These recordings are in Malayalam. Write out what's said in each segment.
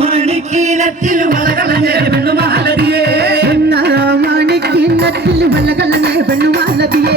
മണിക്കീനത്തിൽ വളകളഞ്ഞേ പെണ്ണുമാലതിയേ മണിക്കീനത്തിൽ വളകളഞ്ഞേ പെണ്ണുമാലതിയേ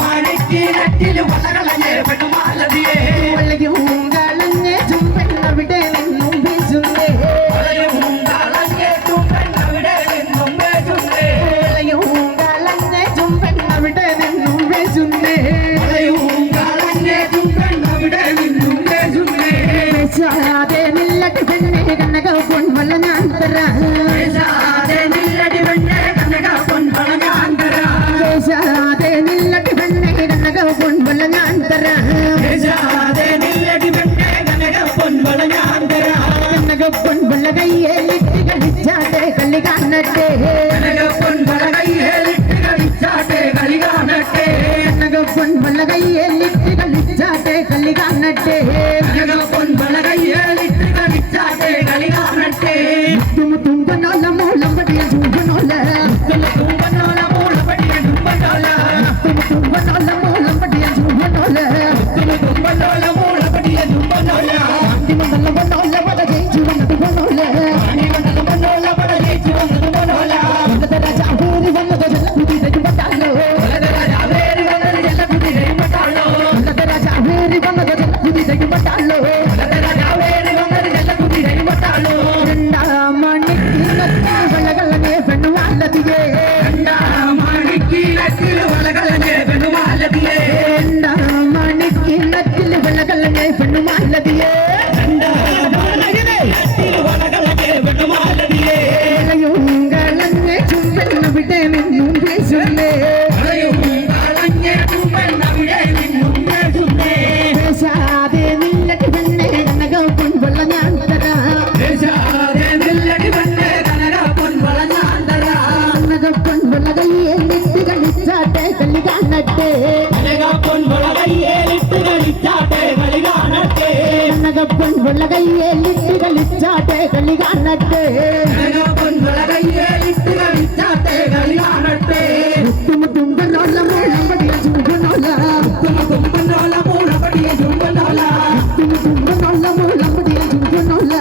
മണിക്കീനത്തിൽ വളകളഞ്ഞേ പെണ്ണുമാലതിയേ വളയും കളഞ്ഞേ ചുംബെണ്ണവിടെ നിന്നും വീശുന്നേ വളയും കളഞ്ഞേ ചുംബെണ്ണവിടെ നിന്നും വീശുന്നേ വളയും കളഞ്ഞേ ചുംബെണ്ണവിടെ നിന്നും വീശുന്നേ വളയും കളഞ്ഞേ ചുംബെണ്ണവിടെ നിന്നും വീശുന്നേ പേശാതെ നില്ലടി പെണ്ണേ കനക പൊൻവള ഞാൻ തരാം പേശാതെ നില്ലടി പെണ്ണേ കനക പൊൻവള ഞാൻ തരാം പേശാതെ നില്ലടി പെണ്ണേ കനക പൊൻവള ഞാൻ തരാം പേശാതെ നില്ലടി പെണ്ണേ കനക പൊൻവള ഞാൻ തരാം കനക പൊൻവള കയ്യേലിട്ട് കളിച്ചാട്ടെ കളി കാണട്ടെ കനക പൊൻവള കയ്യേലിട്ട് കളിച്ചാട്ടെ കളി കാണട്ടെ കനക പൊൻവള കയ്യേലിട്ട് കളിച്ചാട്ടെ കളി കാണട്ടെ കനക പൊൻവള കയ്യേലിട്ട് കളിച്ചാട്ടെ കളി കാണട്ടെ തുമ്പനോല മൂലം പടിയ ചൂമ്പനോല തുമ്പനോല മൂളപടിയ തുമ്പനോല തുമ്പനോല മൂലം പടിയ ചൂമ്പനോല തുമ്പനോല മൂളപടിയ തുമ്പനോല അന്തിമനോല പട ജയിച്ചു വന്നത് പനോല മണിമണ്ഡലമനോല പട ജയിച്ചു വന്നത് പനോല രാജാവേരി വന്നത് ജലകുതിരയും പട്ടാലോ രാജാവേരി വന്നത് ജലകുതിരയും പട്ടാളോ രാജാവേരി വന്നത് ജലകുതിരയും പട്ടാലോ രാജാവേരി വന്നത് ജലകുതിരയും പട്ടാളോ വളകളഞ്ഞേ പെണ്ണുമാലതിയേ മണിക്കീനത്തിൽ വളകളഞ്ഞേ പെണ്ണുമാലതിയേ മണിക്കീനത്തിൽ വളകളഞ്ഞേ പെണ്ണുമാലതിയേ വളകളഞ്ഞേ പെണ്ണുമാലതിയേ വളയും കളഞ്ഞേ ചുംബെണ്ണവിടെ നിന്നും വീശുന്നേ കളഞ്ഞേ ചുംബെണ്ണവിടെ നിന്നും വീശുന്നേ പേശാതെ നില്ലടി പെണ്ണേ കനക പൊൻവള ഞാൻ തരാം പേശാതെ നില്ലടി പെണ്ണേ കനക പൊൻവള ഞാൻ തരാം കനക പൊൻവള കയ്യേലിട്ട് കളിച്ചാട്ടെ കളി കാണട്ടെ കനക പൊൻവള കയ്യേലിട്ട് കളിച്ചാട്ടെ കളി കാണട്ടെ കനക പൊൻവള കയ്യേലിട്ട് കളിച്ചാട്ടെ കളി കാണട്ടെ കനക പൊൻവള കയ്യേലിട്ട് കളിച്ചാട്ടെ കളി കാണട്ടെ തുമ്പനോല മൂലം പടിയ ചൂമ്പനോല തുമ്പനോല മൂളപടിയ തുമ്പനോല തുമ്പനോല മൂലം പടിയ ചൂമ്പനോല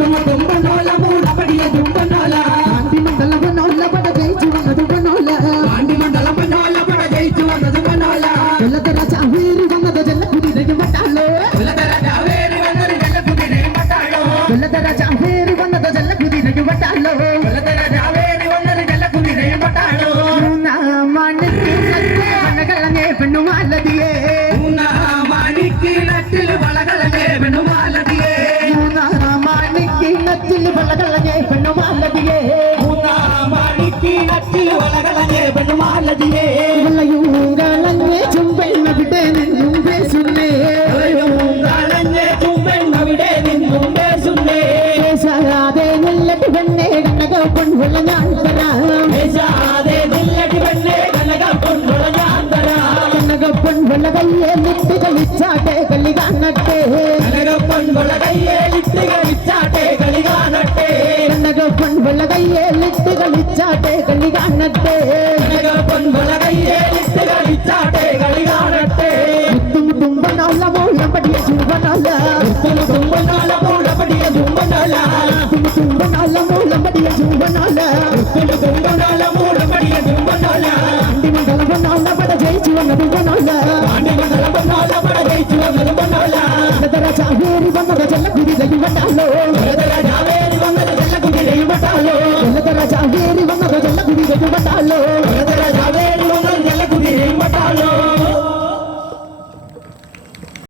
തുമ്പനോല മൂളപടിയ തുമ്പനോല അന്തിമനോല പട ജയിച്ചു വന്നത് പനോല മണ്ഡലമനോല പട ജയിച്ചു വന്നത് പനോല രാജാവേരി വന്നത് ജലകുതിരയും പട്ടാലോ രാജാവേരി വന്നത് ജലകുതിരയും പട്ടാളോ രാജാവേരി വന്നത് ജലകുതിരയും പട്ടാലോ രാജാവേരി വന്നത് ജലകുതിരയും പട്ടാളോ വളകളഞ്ഞേ പെണ്ണുമാലതിയേ മണിക്കീനത്തിൽ വളകളഞ്ഞേ പെണ്ണുമാലതിയേ മണിക്കീനത്തിൽ വളകളഞ്ഞേ പെണ്ണുമാലതിയേ മണിക്കീനത്തിൽ വളകളഞ്ഞേ പെണ്ണുമാലതിയേ വളയും കളഞ്ഞേ ചുംബെണ്ണവിടെ നിന്നും പേശുന്നേ കളഞ്ഞേ ചുംബെണ്ണവിടെ നിന്നും പേശുന്നേ പേശാതെ നില്ലടി പെണ്ണേ കനക പൊൻവള ഞാൻ തരാം പേശാതെ നില്ലടി പെണ്ണേ കനക പൊൻവള ഞാൻ തരാം കനക പൊൻവള കയ്യേലിട്ട് കളിച്ചാട്ടെ കളി കാണട്ടെ കനക പൊൻവള കയ്യേലിട്ട് കളിച്ചാട്ടെ കളി കാണട്ടെ കനക പൊൻവള കയ്യേലിട്ട് കളിച്ചാട്ടെ കളി കാണട്ടെ കനക പൊൻവള കയ്യേലിട്ട് കളിച്ചാട്ടെ കളി കാണട്ടെ തുമ്പനോല മൂലം പടിയ ചൂമ്പനോല തുമ്പനോല മൂളപടിയ തുമ്പനോല തുമ്പനോല മൂലം പടിയ ചൂമ്പനോല തുമ്പനോല മൂളപടിയ തുമ്പനോല അന്തിമനോല പട ജയിച്ചു വന്നത് പനോല മണ്ഡലമനോല പട ജയിച്ചു വന്നത് പനോല രാജാവേരി വന്നത് ജലകുതിരയും പട്ടാലോ രാജാവേരി വന്നത് ജലകുതിരയും പട്ടാളോ രാജാവേരി വന്നത് ജലകുതിരയും പട്ടാലോ